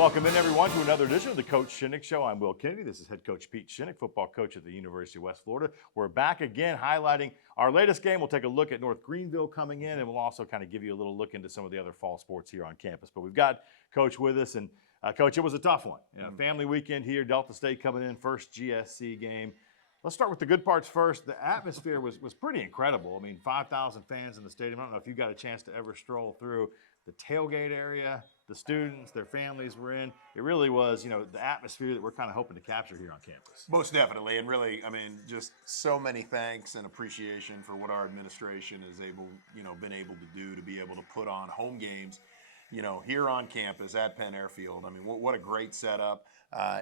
Welcome in, everyone, to another edition of the Coach Shinnick Show. I'm Will Kennedy. This is head coach Pete Shinnick, football coach at the University of West Florida. We're back again highlighting our latest game. We'll take a look at North Greenville coming in, and we'll also kind of give you a little look into some of the other fall sports here on campus. But we've got Coach with us, and Coach, it was a tough one. Family weekend here, Delta State coming in, first GSC game. Let's start with the good parts first. The atmosphere was pretty incredible. I mean, 5,000 fans in the stadium. I don't know if you got a chance to ever stroll through the tailgate area. The students, their families were in. It really was, the atmosphere that we're kind of hoping to capture here on campus. Most definitely, and really, just so many thanks and appreciation for what our administration has been able to do to be able to put on home games, here on campus at Penn Airfield. I mean, what a great setup.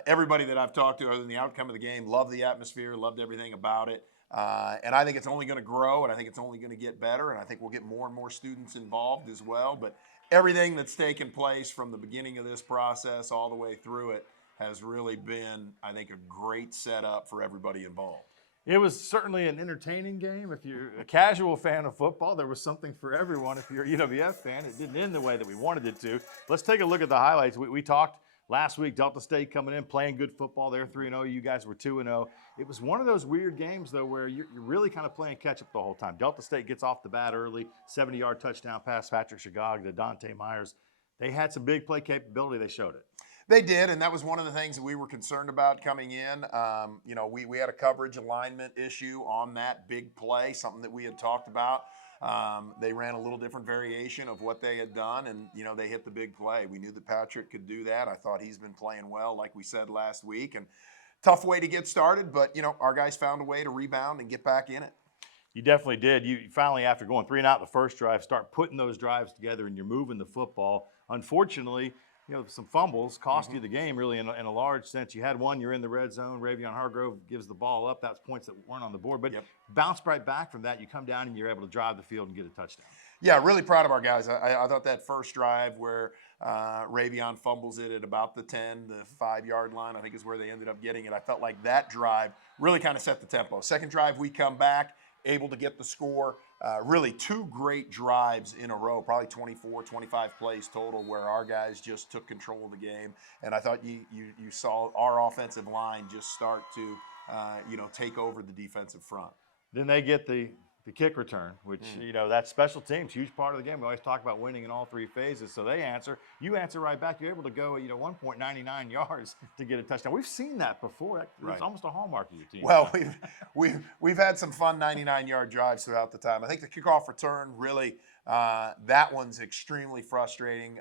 Everybody that I've talked to, other than the outcome of the game, loved the atmosphere, loved everything about it. And I think it's only going to grow, and I think it's only going to get better, and I think we'll get more and more students involved as well. But everything that's taken place from the beginning of this process all the way through it has really been, I think, a great setup for everybody involved. It was certainly an entertaining game. If you're a casual fan of football, there was something for everyone. If you're a UWF fan, it didn't end the way that we wanted it to. Let's take a look at the highlights. We talked last week, Delta State coming in, playing good football. They're 3-0. You guys were 2-0. It was one of those weird games, though, where you're really kind of playing catch-up the whole time. Delta State gets off the bat early, 70-yard touchdown pass, Patrick Shagog to Dante Myers. They had some big play capability. They showed it. They did, and that was one of the things that we were concerned about coming in. We had a coverage alignment issue on that big play, something that we had talked about. They ran a little different variation of what they had done, and, they hit the big play. We knew that Patrick could do that. I thought he's been playing well, like we said last week. And tough way to get started, but, our guys found a way to rebound and get back in it. You definitely did. You finally, after going 3 and out the first drive, start putting those drives together, and you're moving the football. Unfortunately, some fumbles cost you the game, really, in a large sense. You had one, you're in the red zone. Ravion Hargrove gives the ball up. That's points that weren't on the board. But bounced right back from that. You come down, and you're able to drive the field and get a touchdown. Yeah, really proud of our guys. I thought that first drive where Ravion fumbles it at about the 10, the 5-yard line, I think is where they ended up getting it. I felt like that drive really kind of set the tempo. Second drive, we come back, able to get the score. Really 2 great drives in a row, probably 24, 25 plays total, where our guys just took control of the game. And I thought you saw our offensive line just start to, take over the defensive front. Then they get the kick return, which, that's special teams, huge part of the game. We always talk about winning in all 3 phases. So they answer. You answer right back. You're able to go, 1.99 yards to get a touchdown. We've seen that before. It's almost a hallmark of your team. Well, we've had some fun 99-yard drives throughout the time. I think the kickoff return, really, that one's extremely frustrating.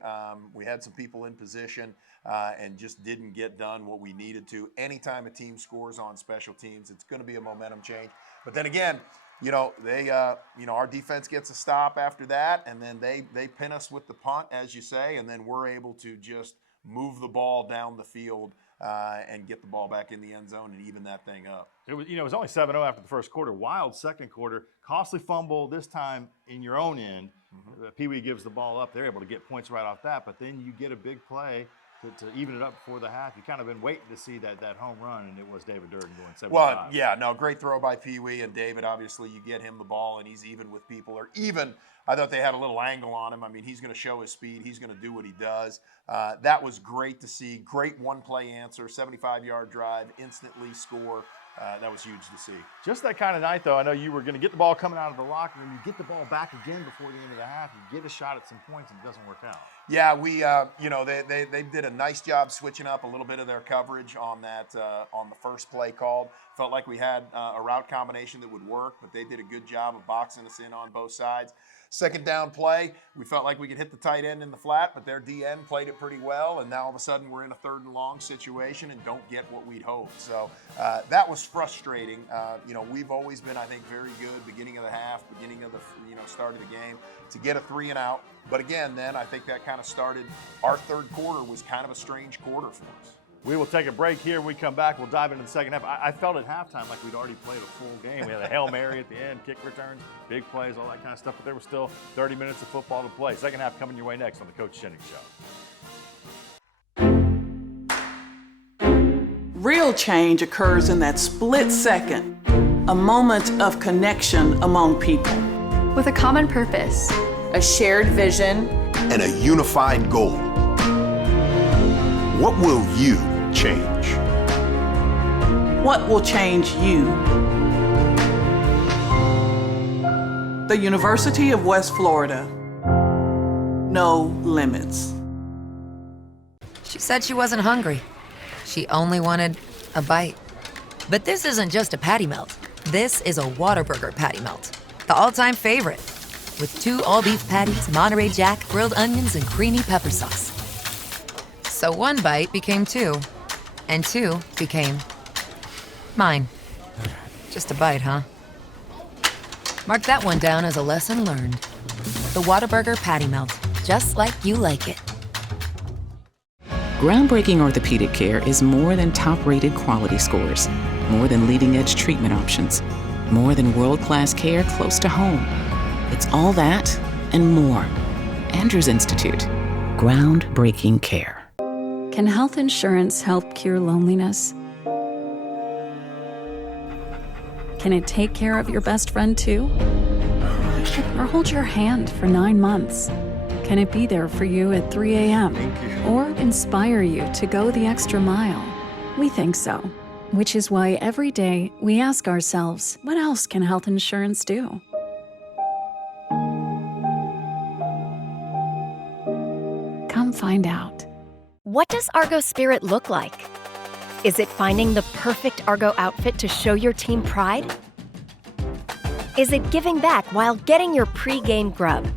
We had some people in position and just didn't get done what we needed to. Anytime a team scores on special teams, it's going to be a momentum change. But then again, our defense gets a stop after that, and then they pin us with the punt, as you say, and then we're able to just move the ball down the field and get the ball back in the end zone and even that thing up. It was only 7-0 after the first quarter. Wild second quarter, costly fumble this time in your own end. Pee Wee gives the ball up. They're able to get points right off that, but then you get a big play to even it up before the half. You kind of been waiting to see that home run, and it was David Durden going 75. Well, yeah, no, great throw by Pee Wee, and David, obviously, you get him the ball, and he's even with people. Or even, I thought they had a little angle on him. I mean, he's going to show his speed. He's going to do what he does. That was great to see. Great one-play answer, 75-yard drive, instantly score. That was huge to see. Just that kind of night, though. I know you were going to get the ball coming out of the locker room. You get the ball back again before the end of the half. You get a shot at some points, and it doesn't work out. Yeah, we, they did a nice job switching up a little bit of their coverage on that on the first play called. Felt like we had a route combination that would work, but they did a good job of boxing us in on both sides. Second down play, we felt like we could hit the tight end in the flat, but their DN played it pretty well, and now all of a sudden we're in a 3rd and long situation and don't get what we'd hoped. So that was frustrating. We've always been, I think, very good beginning of the half, beginning of the start of the game to get a 3 and out. But again, then I think that kind of started. Our 3rd quarter was kind of a strange quarter for us. We will take a break here. When we come back, we'll dive into the second half. I felt at halftime like we'd already played a full game. We had a Hail Mary at the end, kick returns, big plays, all that kind of stuff. But there was still 30 minutes of football to play. Second half coming your way next on the Coach Shinnick Show. Real change occurs in that split second, a moment of connection among people. With a common purpose, a shared vision, and a unified goal. What will you change? What will change you? The University of West Florida. No limits. She said she wasn't hungry. She only wanted a bite. But this isn't just a patty melt. This is a Whataburger patty melt. The all-time favorite. With 2 all-beef patties, Monterey Jack, grilled onions, and creamy pepper sauce. So 1 bite became 2. And 2 became mine. Just a bite, huh? Mark that one down as a lesson learned. The Whataburger patty melt. Just like you like it. Groundbreaking orthopedic care is more than top-rated quality scores, more than leading-edge treatment options, more than world-class care close to home. It's all that and more. Andrews Institute. Groundbreaking care. Can health insurance help cure loneliness? Can it take care of your best friend too? Or hold your hand for 9 months? Can it be there for you at 3 a.m.? Or inspire you to go the extra mile? We think so, which is why every day we ask ourselves, what else can health insurance do? Come find out. What does Argo Spirit look like? Is it finding the perfect Argo outfit to show your team pride? Is it giving back while getting your pre-game grub?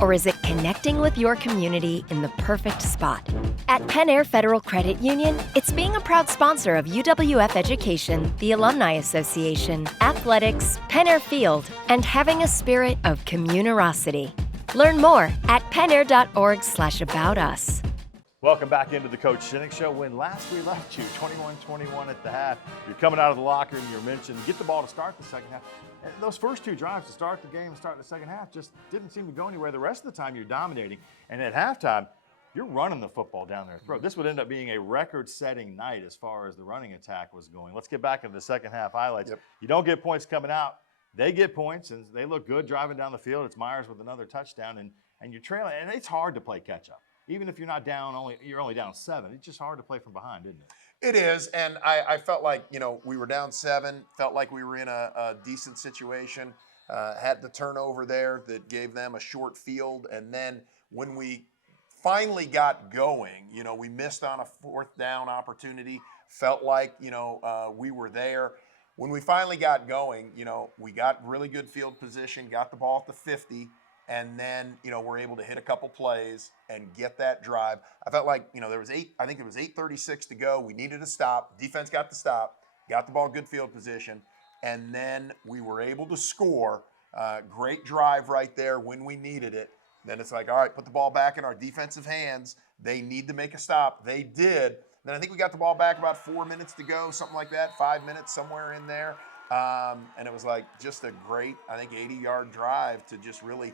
Or is it connecting with your community in the perfect spot? At Penn Air Federal Credit Union, it's being a proud sponsor of UWF Education, the Alumni Association, athletics, Penn Air Field, and having a spirit of communerosity. Learn more at pennair.org/about us. Welcome back into the Coach Shinnick Show. When last we left you, 21-21 at the half, you're coming out of the locker room, you're mentioned, get the ball to start the second half. And those first 2 drives to start the game and start the second half just didn't seem to go anywhere. The rest of the time you're dominating. And at halftime, you're running the football down their throat. This would end up being a record-setting night as far as the running attack was going. Let's get back into the second half highlights. Yep. You don't get points coming out. They get points, and they look good driving down the field. It's Myers with another touchdown, and you're trailing. And it's hard to play catch-up. Even if you're not down, you're only down 7. It's just hard to play from behind, isn't it? It is, and I felt like, we were down 7, felt like we were in a decent situation, had the turnover there that gave them a short field, and then when we finally got going, we missed on a 4th down opportunity, felt like, we were there. When we finally got going, we got really good field position, got the ball at the 50, and then, we're able to hit a couple plays and get that drive. I felt like, there was 8:36 to go. We needed a stop. Defense got the stop, got the ball good field position, and then we were able to score. Great drive right there when we needed it. Then it's like, all right, put the ball back in our defensive hands. They need to make a stop. They did. Then I think we got the ball back about 4 minutes to go, something like that, 5 minutes, somewhere in there. And it was like just a great, I think, 80-yard drive to just really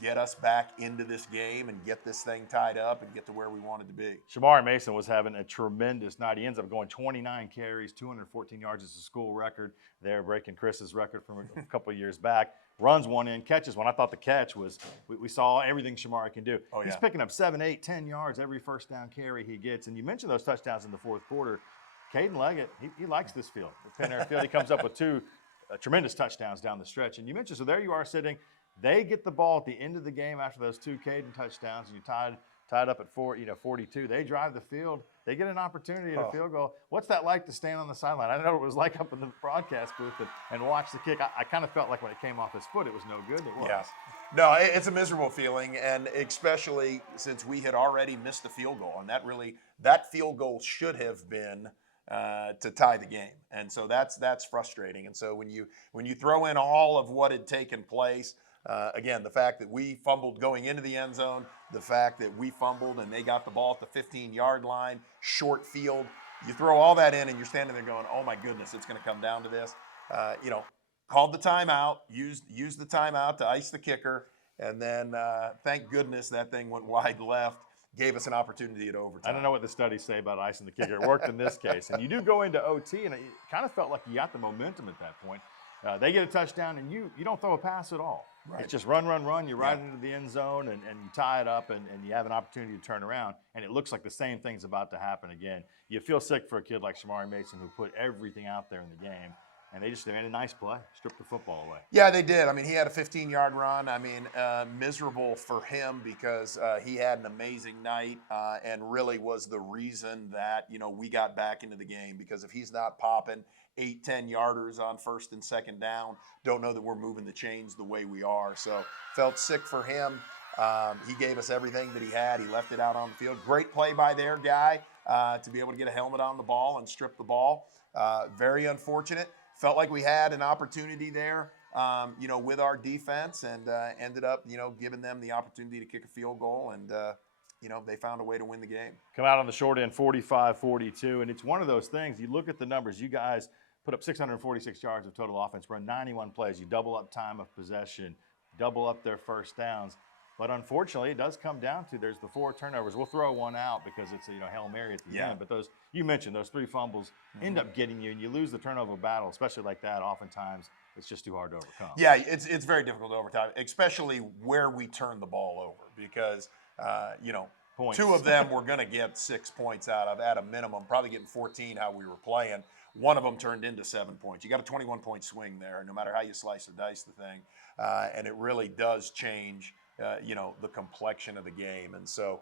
get us back into this game and get this thing tied up and get to where we wanted to be. Shamari Mason was having a tremendous night. He ends up going 29 carries, 214 yards. It's a school record there, breaking Chris's record from a couple of years back. Runs one in, catches one. I thought the catch was, we saw everything Shamari can do. Oh, yeah. He's picking up 7, 8, 10 yards every first down carry he gets. And you mentioned those touchdowns in the 4th quarter. Caden Leggett, he likes this field. The Penn Air field, he comes up with 2 tremendous touchdowns down the stretch. And you mentioned, so there you are sitting. They get the ball at the end of the game after those 2 Caden touchdowns, and you tied up at 42. They drive the field. They get an opportunity at a field goal. What's that like to stand on the sideline? I don't know what it was like up in the broadcast booth and watch the kick. I kind of felt like when it came off his foot, it was no good. It was. Yeah. No, it's a miserable feeling, and especially since we had already missed the field goal, and that field goal should have been to tie the game, and so that's frustrating. And so when you throw in all of what had taken place. Again, the fact that we fumbled going into the end zone, the fact that we fumbled and they got the ball at the 15-yard line, short field, you throw all that in and you're standing there going, oh my goodness, it's going to come down to this. Called the timeout, used the timeout to ice the kicker, and then thank goodness that thing went wide left, gave us an opportunity at overtime. I don't know what the studies say about icing the kicker. It worked in this case. And you do go into OT, and it kind of felt like you got the momentum at that point. They get a touchdown, and you don't throw a pass at all. Right. It's just run, run, run. You ride into the end zone and you tie it up and you have an opportunity to turn around. And it looks like the same thing's about to happen again. You feel sick for a kid like Shamari Mason who put everything out there in the game. And they made a nice play, stripped the football away. Yeah, they did. I mean, he had a 15-yard run. I mean, miserable for him because he had an amazing night and really was the reason that, we got back into the game. Because if he's not popping 8, 10-yarders on first and second down, don't know that we're moving the chains the way we are. So felt sick for him. He gave us everything that he had. He left it out on the field. Great play by their guy to be able to get a helmet on the ball and strip the ball. Very unfortunate. Felt like we had an opportunity there, with our defense and ended up, giving them the opportunity to kick a field goal and, they found a way to win the game. Come out on the short end, 45-42, and it's one of those things. You look at the numbers. You guys put up 646 yards of total offense, run 91 plays. You double up time of possession, double up their first downs. But unfortunately, it does come down to there's the 4 turnovers. We'll throw one out because it's a Hail Mary at the end. But those you mentioned, those 3 fumbles end up getting you, and you lose the turnover battle, especially like that. Oftentimes, it's just too hard to overcome. Yeah, it's very difficult to overcome, especially where we turn the ball over because Points. 2 of them we're going to get 6 points out of at a minimum, probably getting 14 how we were playing. One of them turned into 7 points. You got a 21-point swing there, no matter how you slice or dice the thing, and it really does change. The complexion of the game. And so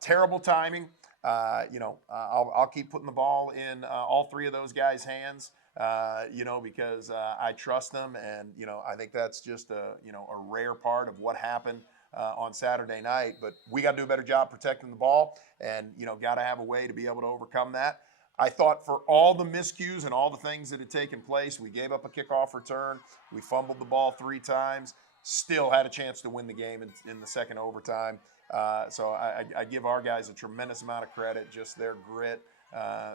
terrible timing. I'll keep putting the ball in all 3 of those guys' hands, because I trust them. And, I think that's just a rare part of what happened on Saturday night. But we got to do a better job protecting the ball and, got to have a way to be able to overcome that. I thought for all the miscues and all the things that had taken place, we gave up a kickoff return. We fumbled the ball 3 times. Still had a chance to win the game in the second overtime. So I give our guys a tremendous amount of credit, just their grit,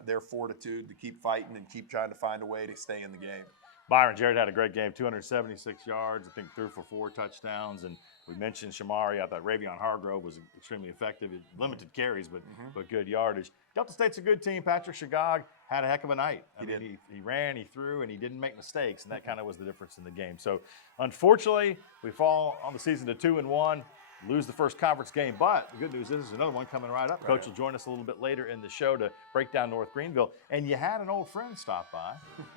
their fortitude to keep fighting and keep trying to find a way to stay in the game. Byron Jarrett had a great game, 276 yards, I think threw for 4 touchdowns. And we mentioned Shamari. I thought Ravion Hargrove was extremely effective. Limited carries, but good yardage. Delta State's a good team. Patrick Shagog had a heck of a night. He ran, he threw, and he didn't make mistakes, and that kind of was the difference in the game. So, unfortunately, we fall on the season to 2-1. Lose the first conference game, but the good news is there's another one coming right up. Coach will join us a little bit later in the show to break down North Greenville. And you had an old friend stop by.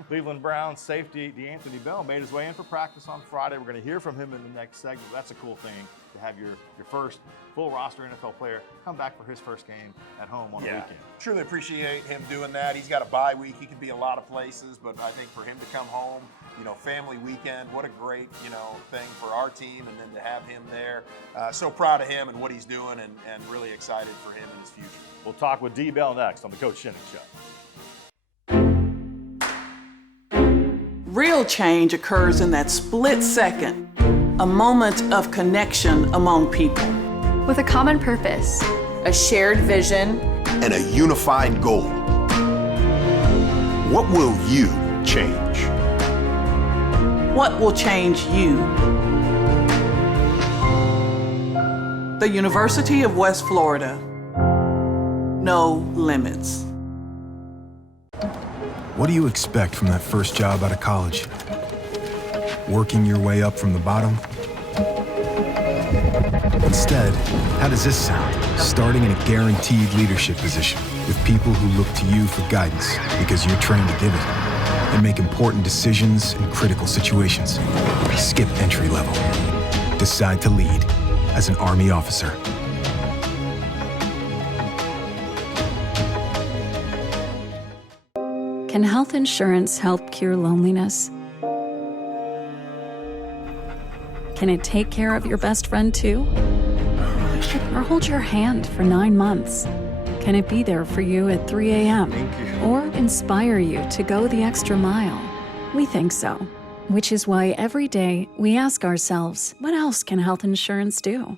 Cleveland Browns safety DeAnthony Bell made his way in for practice on Friday. We're going to hear from him in the next segment. That's a cool thing to have your first full roster NFL player come back for his first game at home on the weekend. Truly appreciate him doing that. He's got a bye week. He could be a lot of places, but I think for him to come home, family weekend, what a great, thing for our team, and then to have him there. So proud of him and what he's doing and really excited for him and his future. We'll talk with D. Bell next on the Coach Shinnick Show. Real change occurs in that split second, a moment of connection among people. With a common purpose, a shared vision, and a unified goal. What will you change? What will change you? The University of West Florida. No limits. What do you expect from that first job out of college? Working your way up from the bottom? Instead, how does this sound? Starting in a guaranteed leadership position with people who look to you for guidance because you're trained to give it and make important decisions in critical situations. Skip entry level. Decide to lead as an Army officer. Can health insurance help cure loneliness? Can it take care of your best friend too? Or hold your hand for 9 months? Can it be there for you at 3 a.m.? Or inspire you to go the extra mile? We think so, which is why every day we ask ourselves, what else can health insurance do?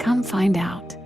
Come find out.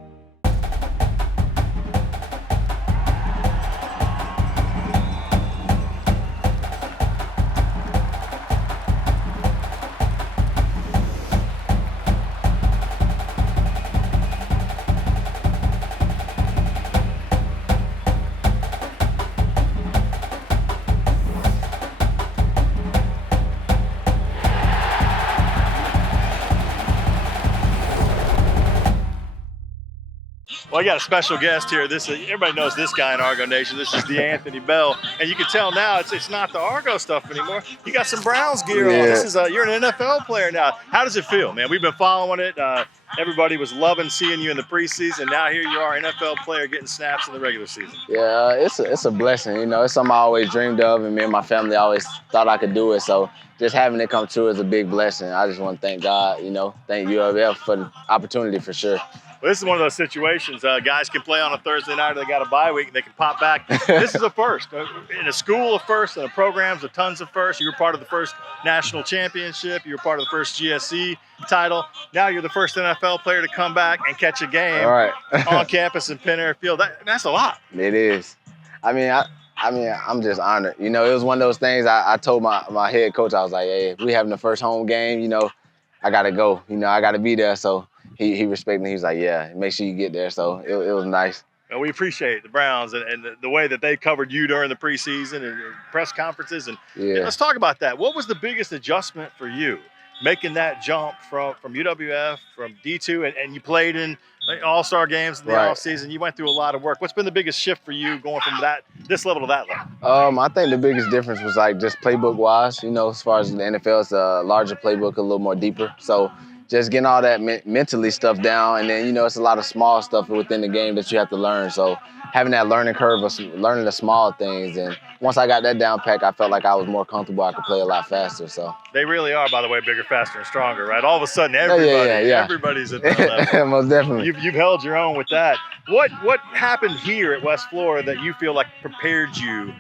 Well, I got a special guest here. Everybody knows this guy in Argo Nation. This is D'Anthony Bell, and you can tell now it's not the Argo stuff anymore. You got some Browns gear on. This is you're an NFL player now. How does it feel, man? We've been following it. Everybody was loving seeing you in the preseason. Now here you are, NFL player, getting snaps in the regular season. Yeah, it's a blessing. You know, it's something I always dreamed of, and me and my family always thought I could do it. So just having it come true is a big blessing. I just want to thank God. You know, thank UWF for the opportunity for sure. Well, this is one of those situations. Guys can play on a Thursday night, or they got a bye week, and they can pop back. This is a first. In a school of firsts, and a programs of tons of firsts. You were part of the first national championship. You were part of the first GSC title. Now you're the first NFL player to come back and catch a game on campus in Penn Air Field. That's a lot. It is. I mean, I'm just honored. You know, it was one of those things I told my head coach, I was like, hey, if we having the first home game, you know, I got to go. You know, I got to be there. So he respected me. He was like, yeah, make sure you get there. So it was nice. Well, we appreciate the Browns and the way that they covered you during the preseason and press conferences. And let's talk about that. What was the biggest adjustment for you, making that jump from UWF, from D2, and you played in all-star games in the offseason. You went through a lot of work. What's been the biggest shift for you going from this level to that level? I think the biggest difference was like just playbook-wise. You know, as far as the NFL, it's a larger playbook, a little more deeper. So just getting all that mentally stuff down, and then, you know, it's a lot of small stuff within the game that you have to learn. So having that learning curve of learning the small things, and once I got that down pack, I felt like I was more comfortable. I could play a lot faster. So they really are, by the way, bigger, faster, and stronger, right? All of a sudden, everybody's at that level. Most definitely. You've held your own with that. What happened here at West Florida that you feel like prepared you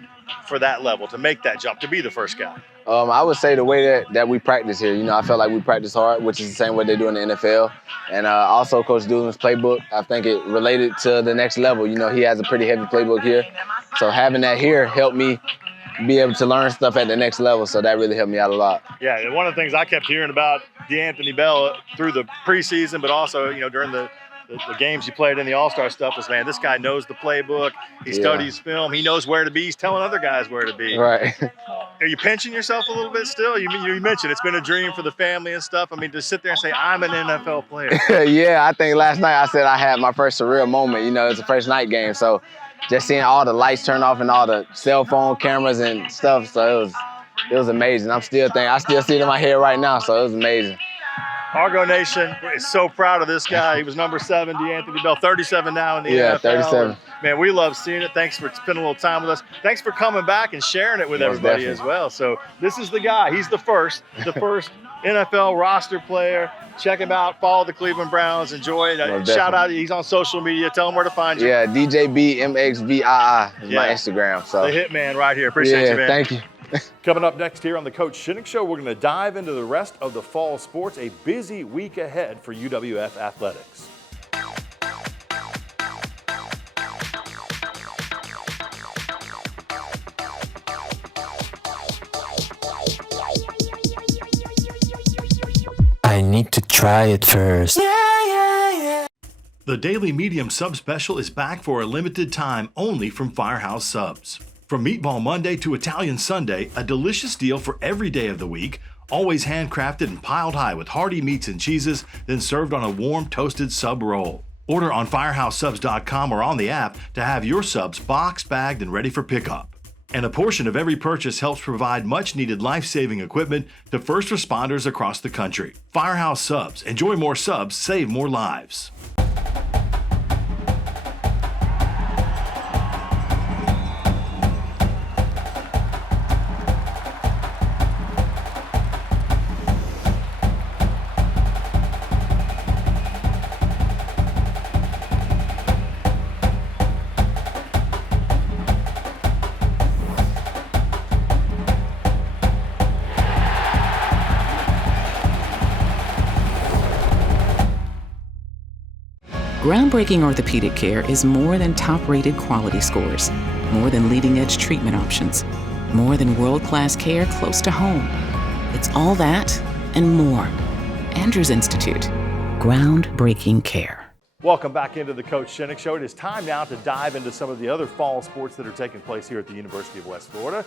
for that level, to make that jump, to be the first guy? I would say the way that we practice here. You know, I felt like we practice hard, which is the same way they do in the NFL. And also Coach Doolin's playbook, I think it related to the next level. You know, he has a pretty heavy playbook here. So having that here helped me be able to learn stuff at the next level. So that really helped me out a lot. Yeah, and one of the things I kept hearing about D'Anthony Bell through the preseason, but also, you know, during the games you played in the All-Star stuff was, man, this guy knows the playbook. He studies film. He knows where to be. He's telling other guys where to be. Right. Are you pinching yourself a little bit still? You mentioned it's been a dream for the family and stuff. I mean, to sit there and say, I'm an NFL player. Yeah, I think last night I said I had my first surreal moment. You know, it's a first night game. So just seeing all the lights turn off and all the cell phone cameras and stuff. So it was amazing. I still see it in my head right now. So it was amazing. Argo Nation is so proud of this guy. He was number 7, D'Anthony Bell, 37 now in the NFL. Yeah, 37. Man, we love seeing it. Thanks for spending a little time with us. Thanks for coming back and sharing it with everybody as well. So this is the guy. He's the first NFL roster player. Check him out. Follow the Cleveland Browns. Enjoy it. Shout out. He's on social media. Tell him where to find you. Yeah, DJBMXVII is my Instagram. So the Hitman right here. Appreciate you, man. Thank you. Coming up next here on the Coach Shinnick Show, we're going to dive into the rest of the fall sports. A busy week ahead for UWF athletics. I need to try it first. The Daily Medium Sub Special is back for a limited time only from Firehouse Subs. From Meatball Monday to Italian Sunday, a delicious deal for every day of the week, always handcrafted and piled high with hearty meats and cheeses, then served on a warm toasted sub roll. Order on firehousesubs.com or on the app to have your subs boxed, bagged, and ready for pickup. And a portion of every purchase helps provide much-needed life-saving equipment to first responders across the country. Firehouse Subs. Enjoy more subs, save more lives. Groundbreaking orthopedic care is more than top-rated quality scores, more than leading-edge treatment options, more than world-class care close to home. It's all that and more. Andrews Institute. Groundbreaking care. Welcome back into the Coach Shinnick Show. It is time now to dive into some of the other fall sports that are taking place here at the University of West Florida.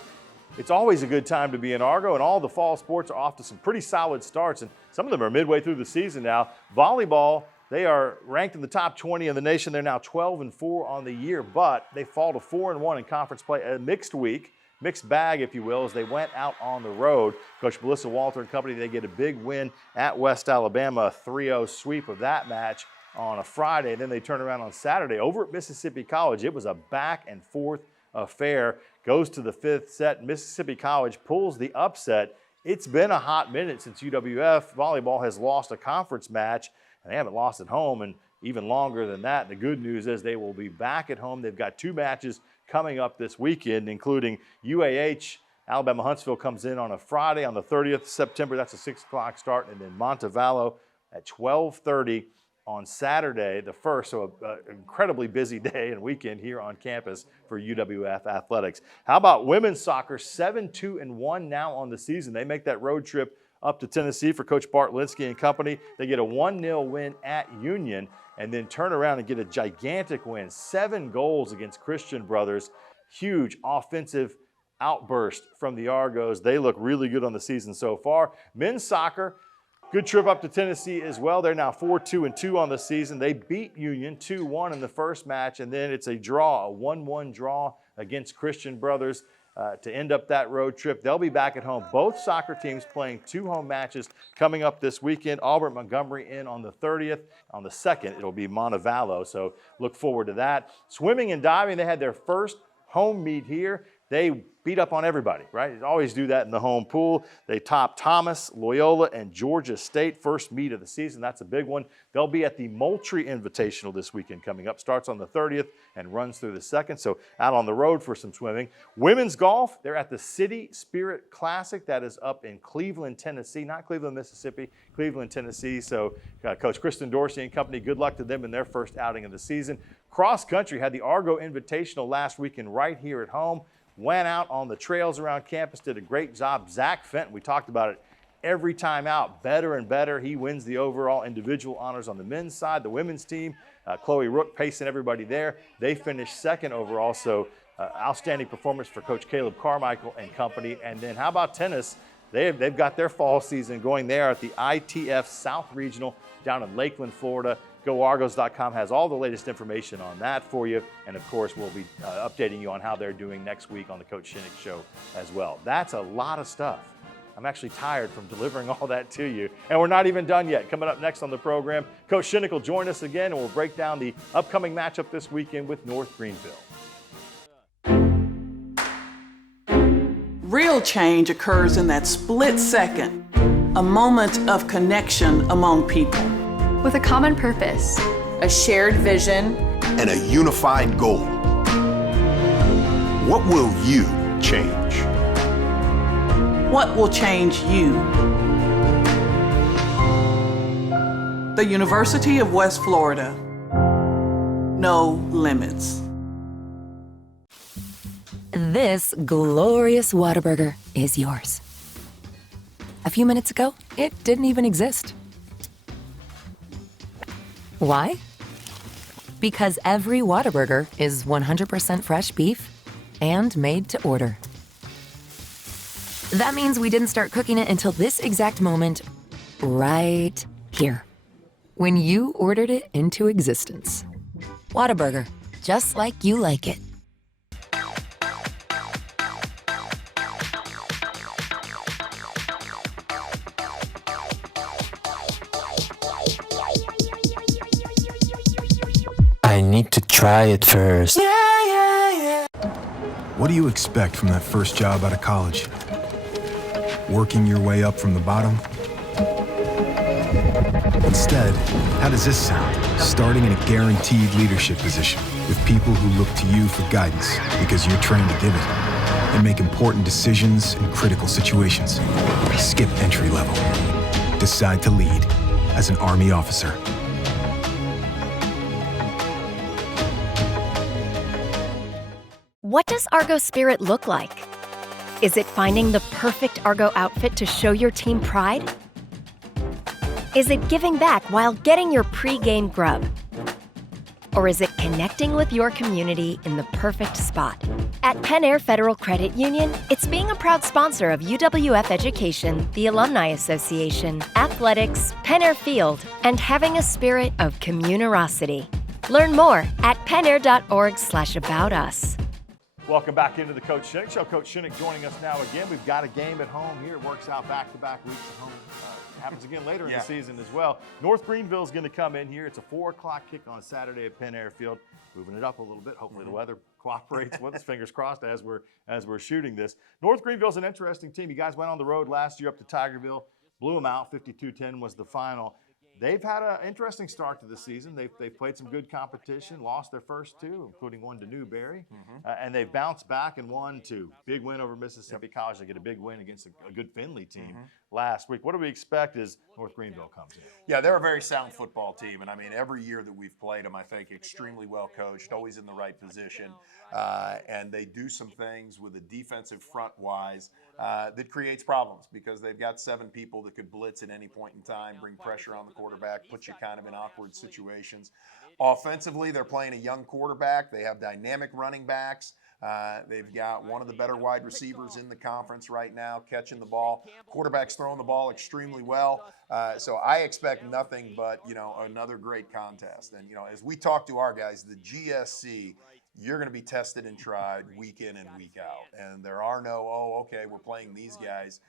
It's always a good time to be in Argo, and all the fall sports are off to some pretty solid starts, and some of them are midway through the season now. Volleyball, They are ranked in the top 20 in the nation. They're now 12-4 on the year, but they fall to 4-1 in conference play. A mixed week, mixed bag, if you will, as they went out on the road. Coach Melissa Walter and company, they get a big win at West Alabama, a 3-0 sweep of that match on a Friday. Then they turn around on Saturday over at Mississippi College. It was a back and forth affair. Goes to the 5th set. Mississippi College pulls the upset. It's been a hot minute since UWF volleyball has lost a conference match, and they haven't lost at home in even longer than that. The good news is they will be back at home. They've got 2 matches coming up this weekend, including UAH. Alabama Huntsville comes in on a Friday on the 30th of September. That's a 6 o'clock start. And then Montevallo at 12:30 on Saturday, the 1st. So an incredibly busy day and weekend here on campus for UWF athletics. How about women's soccer? 7-2-1 now on the season. They make that road trip up to Tennessee for Coach Bart Linsky and company. They get a 1-0 win at Union and then turn around and get a gigantic win. 7 goals against Christian Brothers. Huge offensive outburst from the Argos. They look really good on the season so far. Men's soccer, good trip up to Tennessee as well. They're now 4-2-2 on the season. They beat Union 2-1 in the first match, and then it's a draw, a 1-1 draw against Christian Brothers to end up that road trip. They'll be back at home. Both soccer teams playing 2 home matches coming up this weekend. Auburn Montgomery in on the 30th. On the 2nd, it'll be Montevallo, so look forward to that. Swimming and diving, they had their first home meet here. They beat up on everybody, right? They always do that in the home pool. They topped Thomas, Loyola, and Georgia State. First meet of the season. That's a big one. They'll be at the Moultrie Invitational this weekend coming up. Starts on the 30th and runs through the 2nd. So out on the road for some swimming. Women's golf, they're at the City Spirit Classic. That is up in Cleveland, Tennessee. Not Cleveland, Mississippi. Cleveland, Tennessee. So Coach Kristen Dorsey and company, good luck to them in their first outing of the season. Cross country had the Argo Invitational last weekend right here at home. Went out on the trails around campus, did a great job. Zach Fenton, we talked about it every time out, better and better. He wins the overall individual honors on the men's side. The women's team, Chloe Rook pacing everybody there. They finished 2nd overall, so outstanding performance for Coach Caleb Carmichael and company. And then how about tennis? They've got their fall season going there at the ITF South Regional down in Lakeland, Florida. GoArgos.com has all the latest information on that for you. And of course, we'll be updating you on how they're doing next week on the Coach Shinnick Show as well. That's a lot of stuff. I'm actually tired from delivering all that to you. And we're not even done yet. Coming up next on the program, Coach Shinnick will join us again and we'll break down the upcoming matchup this weekend with North Greenville. Real change occurs in that split second, a moment of connection among people. With a common purpose, a shared vision, and a unified goal. What will you change? What will change you? The University of West Florida. No limits. This glorious Whataburger is yours. A few minutes ago, it didn't even exist. Why? Because every Whataburger is 100% fresh beef and made to order. That means we didn't start cooking it until this exact moment, right here, when you ordered it into existence. Whataburger, just like you like it. I need to try it first. What do you expect from that first job out of college? Working your way up from the bottom? Instead, how does this sound? Starting in a guaranteed leadership position with people who look to you for guidance because you're trained to give it and make important decisions in critical situations. Skip entry level. Decide to lead as an Army officer. What does Argo Spirit look like? Is it finding the perfect Argo outfit to show your team pride? Is it giving back while getting your pre-game grub? Or is it connecting with your community in the perfect spot. At Penn Air Federal Credit Union, it's being a proud sponsor of UWF Education, the Alumni Association, athletics, Penn Air Field, and having a spirit of communerosity. Learn more at pennair.org/aboutus. Welcome back into the Coach Shinnick Show. Coach Shinnick joining us now again. We've got a game at home here. It works out back-to-back weeks at home. Happens again later in the season as well. North Greenville is going to come in here. It's a 4 o'clock kick on Saturday at Penn Air Field. Moving it up a little bit. Hopefully the weather cooperates with us. Fingers crossed as we're shooting this. North Greenville's an interesting team. You guys went on the road last year up to Tigerville, blew them out. 52-10 was the final. They've had an interesting start to the season. They've played some good competition, lost their first 2, including one to Newberry, and they've bounced back and won 2. Big win over Mississippi College. They get a big win against a good Findlay team last week. What do we expect as North Greenville comes in? Yeah, they're a very sound football team, and I mean, every year that we've played them, I think extremely well coached, always in the right position, and they do some things with a defensive front-wise that creates problems because they've got 7 people that could blitz at any point in time, bring pressure on the quarterback, put you kind of in awkward situations. Offensively, they're playing a young quarterback. They have dynamic running backs. They've got one of the better wide receivers in the conference right now, catching the ball. Quarterback's throwing the ball extremely well. So I expect nothing but, another great contest. And, as we talk to our guys, the GSC, you're going to be tested and tried week in and week out. And there are no, we're playing these guys.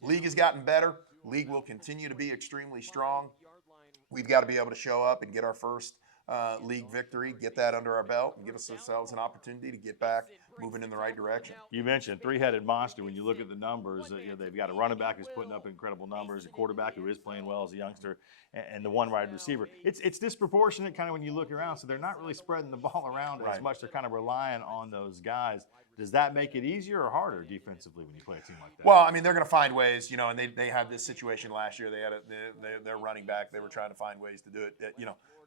League has gotten better. League will continue to be extremely strong. We've got to be able to show up and get our first league victory, get that under our belt, and give ourselves an opportunity to get back moving in the right direction. You mentioned three-headed monster. When you look at the numbers, they've got a running back who's putting up incredible numbers, a quarterback who is playing well as a youngster, and the one wide receiver. It's disproportionate kind of when you look around, so they're not really spreading the ball around as much. They're kind of relying on those guys. Does that make it easier or harder defensively when you play a team like that? Well, I mean, they're going to find ways, and they had this situation last year. They had their running back. They were trying to find ways to do it.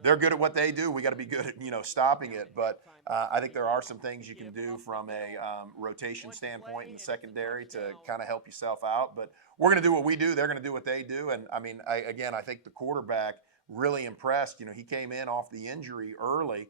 They're good at what they do. We got to be good at, stopping it. But I think there are some things you can do from a rotation standpoint in the secondary to kind of help yourself out. But we're going to do what we do. They're going to do what they do. And, I mean, I think the quarterback really impressed. He came in off the injury early.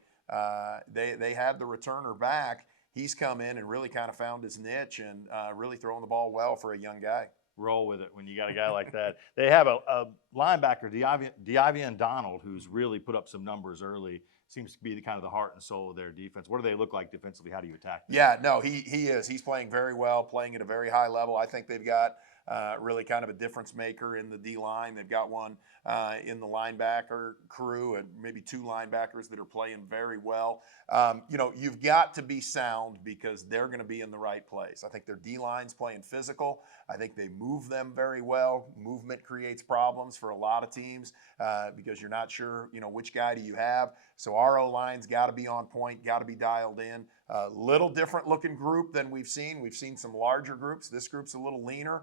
They had the returner back. He's come in and really kind of found his niche and really throwing the ball well for a young guy. Roll with it when you got a guy like that. They have a linebacker, Diavian Donald, who's really put up some numbers early. Seems to be the kind of the heart and soul of their defense. What do they look like defensively? How do you attack them? Yeah, no, he is. He's playing very well, playing at a very high level. I think they've got really kind of a difference maker in the D-line. They've got one in the linebacker crew and maybe 2 linebackers that are playing very well. You've got to be sound because they're going to be in the right place. I think their D-line's playing physical. I think they move them very well. Movement creates problems for a lot of teams because you're not sure, which guy do you have. So our O-line's got to be on point, got to be dialed in. Little different looking group than we've seen. We've seen some larger groups. This group's a little leaner,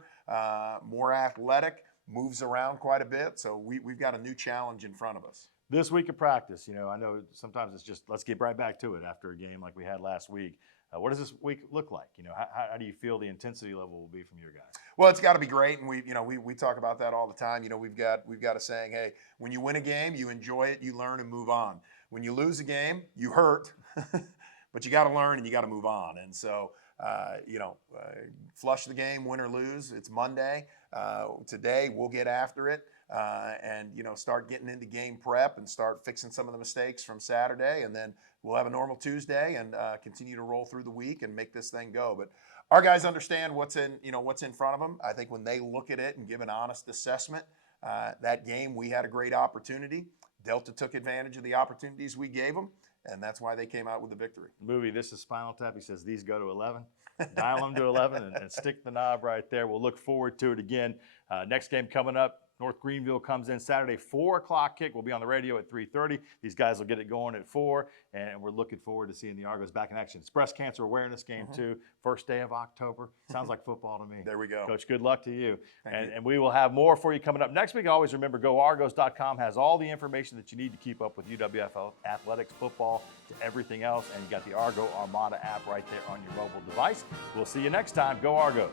more athletic, moves around quite a bit. So we've got a new challenge in front of us. This week of practice, I know sometimes it's just let's get right back to it after a game like we had last week. What does this week look like? How do you feel the intensity level will be from your guys? Well, it's got to be great, and we talk about that all the time. We've got a saying, hey, when you win a game, you enjoy it, you learn, and move on. When you lose a game, you hurt, but you got to learn and you got to move on. And so, flush the game, win or lose. It's Monday. Today we'll get after it. And start getting into game prep and start fixing some of the mistakes from Saturday, and then we'll have a normal Tuesday and continue to roll through the week and make this thing go. But our guys understand what's in front of them. I think when they look at it and give an honest assessment, that game we had a great opportunity. Delta took advantage of the opportunities we gave them, and that's why they came out with the victory. Movie, this is Spinal Tap. He says these go to 11. Dial them to 11 and stick the knob right there. We'll look forward to it again. Next game coming up. North Greenville comes in Saturday, 4 o'clock kick. We'll be on the radio at 3:30. These guys will get it going at 4, and we're looking forward to seeing the Argos back in action. It's breast cancer awareness game, too. First day of October. Sounds like football to me. There we go. Coach, good luck to you. Thank you. And we will have more for you coming up next week. Always remember, GoArgos.com has all the information that you need to keep up with UWF athletics, football, to everything else. And you got the Argo Armada app right there on your mobile device. We'll see you next time. Go Argos.